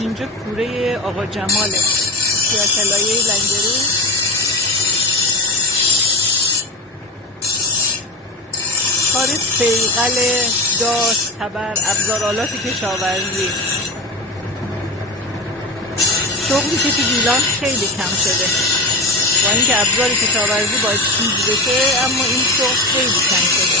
اینجا کوره آقا جماله، سیاه‌طلایی لنگرود. کار صیقل، داس، تبر، ابزارآلات کشاورزی، شغلی که تو گیلان خیلی کم شده. با اینکه ابزار کشاورزی باید چیز بشه، اما این شغل خیلی کم شده.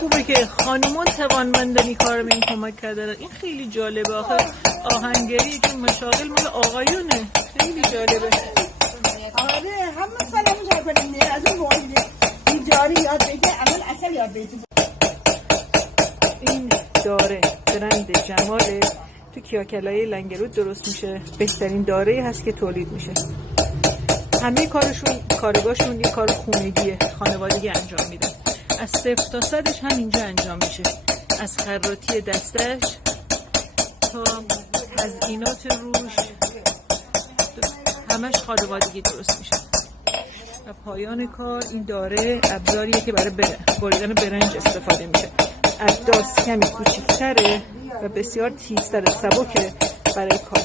خوبه که خانومان توانمندن کار به این کمک کردن. این خیلی جالبه. آخه آهنگری که مشاغل مال آقایونه، خیلی جالبه. آره همه سلامش کنیم از اون موازی جاری یاد بگه اول اصل یاد بگه. این داره برند جماله، تو کیاکلای لنگرود درست میشه. بهترین داره هست که تولید میشه. همه کارگاهشون یه کار خونگیه، خانوادگی انجام میدن. از 0 تا 100ش هم اینجا انجام میشه، از خراطی دستش تا تزیینات روش، همش خانوادگی درست میشه. و پایان کار این داره ابزاریه که برای بریدن برنج استفاده میشه. از داس کمی کوچیک‌تره و بسیار تیزتره، سبکه برای کار.